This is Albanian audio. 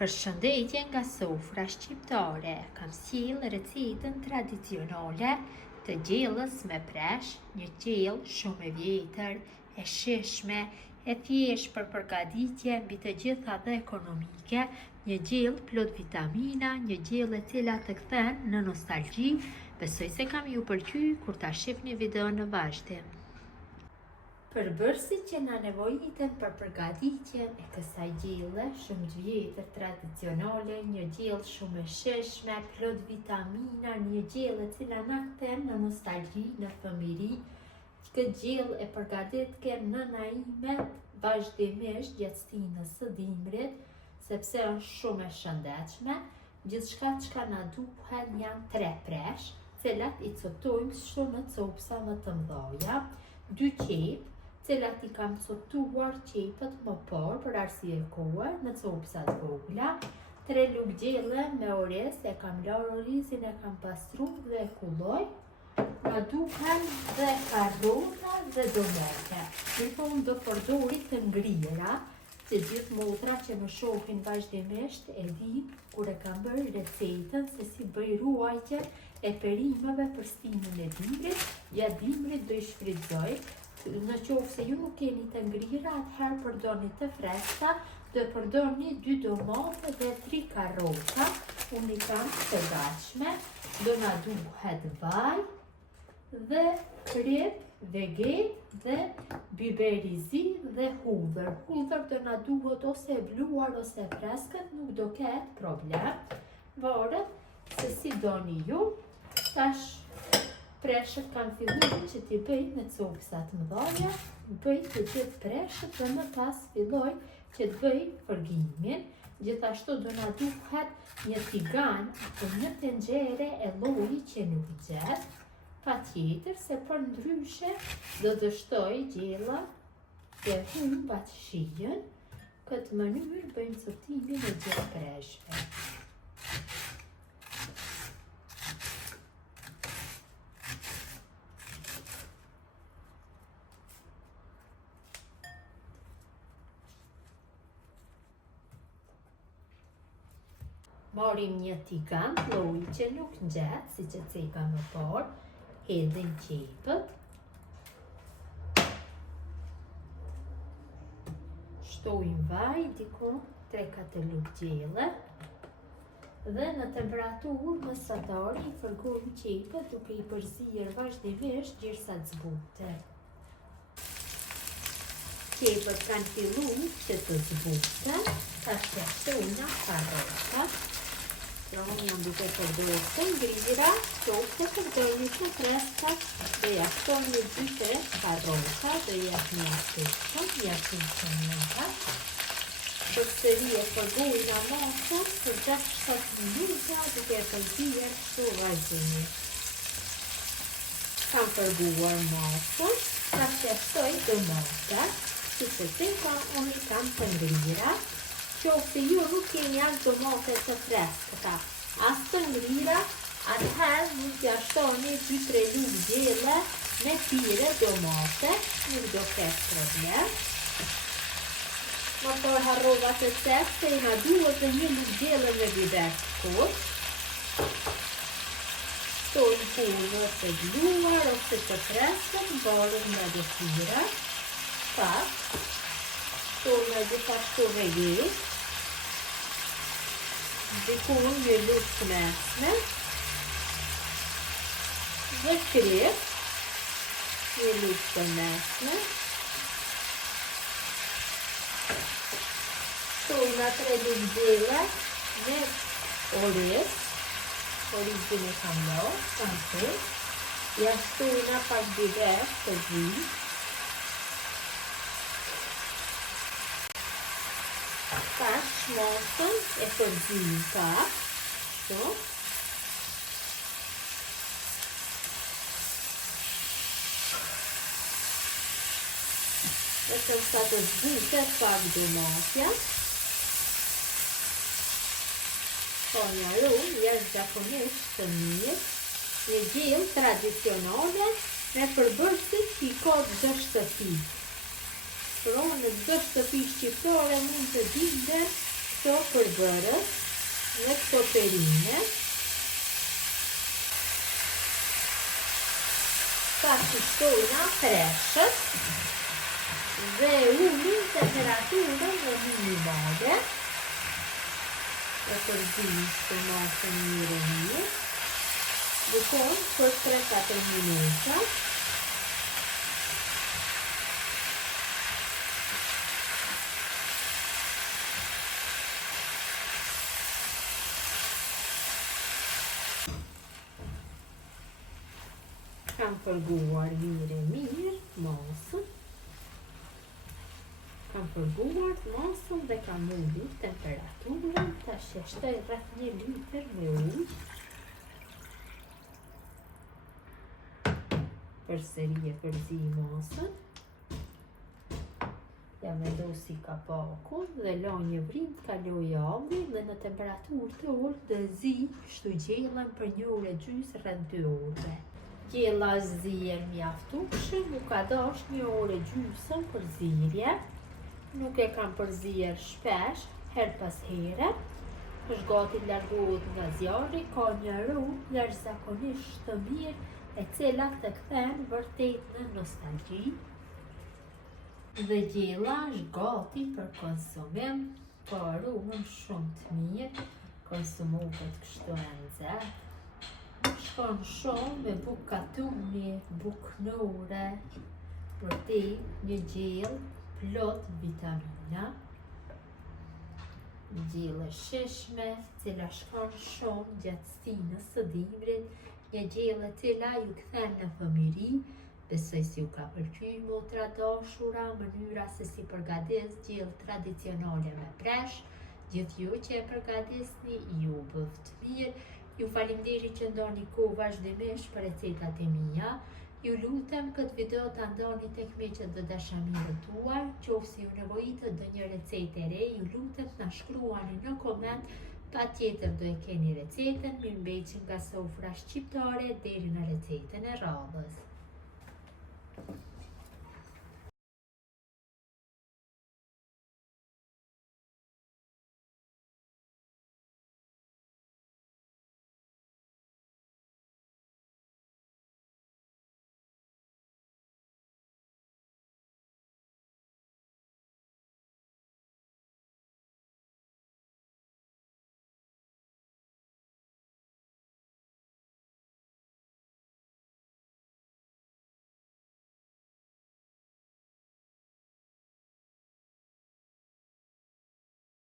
Përshëndetje nga sofra shqiptare, kam sjell recetën tradicionale të gjellës me presh, një gjellë shumë e vjetër, e shishme, e thjesht për përgatitje mbi të gjitha dhe ekonomike, një gjellë plot vitamina, një gjellë e cila të kthen në nostalgji. Besoj se kam ju pëlqyer kur ta shihni videon në vazhdim. Përbërësit që na nevojiten për përgatitjen e kësaj gjelle shumë të vjetër tradicionale, një gjellë shumë e shishme, plot vitamina, një gjellë e cila na kthen në nostalgji, në fëmijëri. Këtë gjellë e përgatitke nëna ime vazhdimisht gjatë stinës së dimrit, sepse është shumë e shëndetshme. Gjithçka çka na duhet janë 3 presh, cilat i cotojmë kështu në copsa më të mëdha, 2 qep, cilat i kam cotuar qepët më parë për arsye kohe në copsa të vogla, 3 lugë gjelle me oriz, e kam larë orizin, e kam pastruar dhe e kulloj. Na duhen dhe karrota dhe domate. Unë do përdori të ngrira, që gjithë motra që më shohin vazhdimisht e din kur e kam bërë recetën se si bëj ruajtje e perimeve për stinën e dimrit. Ja dimrit do i shfrytëzoj. Në qoftë se ju nuk keni të ngrira, atëherë përdorni të freskëta, do përdorni 2 domate dhe 3 karrota. Unë i kam të gatshme, do na duhet vaj dhe krip, veget dhe biberi zi dhe hudhër. Hudhër do na duhet ose e bluar ose e freskët, nuk do ketë problem. Varet se si doni ju. Tash preshët kanë filluar që t'i bëj me copsat mëdha, bëj të gjithë preshët dhe më pas filloj që të bëj fërgimin. Gjithashtu do na duhet një tigan apo një tenxhere e lloji që nuk gjet. Patjetër se për ndryshe do të shtoj gjella dhe humbat shijen. Këtë mënyrë bëjmë cotimin e gjithë preshëve. Marim një tigan lloji që nuk ngjet, siç e ceka më parë, hedhim qepët, shtojmë vaj, diku 3-4 lugë gjelle, dhe në temperaturë mesatare i fërgojmë qepët duke i përzier vazhdimisht derisa të zbuten. Qepët kanë filluar që të zbuten, tash ja shtojmë karrotat. Unë jam duke përdorur të ngrira, qoftë se përdorni të freskëta, dhe ja shtoj një 2-3 karrota dhe ja mjafton njëra. Përsëri e përdori nga masën për 6-7 minuta duke e përzier kështu vazhdimisht. Kam përguar masën, tash ja shtoj domatet, siç e thënë, unë i kam të ngrira. Qoftë ju nuk keni as domate të freskëta, as të ngrira, atëherë mund t'ja shtoni 2-3 lugë gjelle me pire domate, nuk do ketë problem. Më parë harrova të cekë se i na duhet dhe 1 lugë gjelle me biber të kuq. Shtojmë pulver të bluar ose të freskët, mbarën nga dëshira. Pas, shtojmë gjithashtu veget, diku 1 lugë të mesme, dhe krip, 1 lugë të mesme. Shtojmë 3 lugë gjelle me oriz, orizin e kam lorë, ja shtojmë pak biber të zi. Tash masën e përzim pak, kështu. Vetëm sa të zbutet pak domatja. Po njaron jashtëzakonisht të mirë, një gjellë tradicionale me përbërësit që i ka çdo shtëpi. Por në çdo shtëpi shqiptare mund të dinde këto përbërës dhe këto perime. Ta shtojna freshët dhe ulin temperaturën në minimale. E përzis të masën mirë. Bukon për 3-4 minuta. Kam përguar mirë masën. Kam përguar masën dhe kam ulur temperaturën. Tash e shtoj rreth 1 litër me ujë. Përsëri e përzi masën. Ja vendosi kapakun dhe la një vrim të kaloj avi dhe në temperaturë të ulët dhe zi kështu gjellën për 1 orë e gjys rreth 2 orëve. Gjella zjen mjaftueshëm, nuk ka dash 1 orë e gjysmë për zirje. Nuk e kam përzier shpesh, her pas here. Është gati largohet nga zjarri, ka një aromë jashtëzakonisht të mirë, e cila të kthen vërtet në nostalgji. Dhe gjella është gati për konsumim, ka aromën shumë të mirë, konsumohet kështu e nxehtë. Shkon shumë me bukë katuni, bukë nore, vërtet një gjellë plot vitamina. Një gjellë e shishme, cila shkon shumë gjatë stinës së dimrit, një gjellë e cila ju kthen në fëmijëri. Besoj si ju ka pëlqyer motra dashura, mënyra se si përgatis gjellë tradicionale me presh. Gjithë ju që e përgatisni, ju bëft mirë. Ju faleminderit që ndoni kohë vazhdimisht për recetat e mia. Ju lutem këtë video ta ndoni tek miqët dhe dashamirët tuaj. Qoftë ju nevojitet ndonjë recetë e re, ju lutem na shkruani në koment. Patjetër do e keni recetën, mirëmbëjtje nga sofra shqiptare deri në recetën e radhës.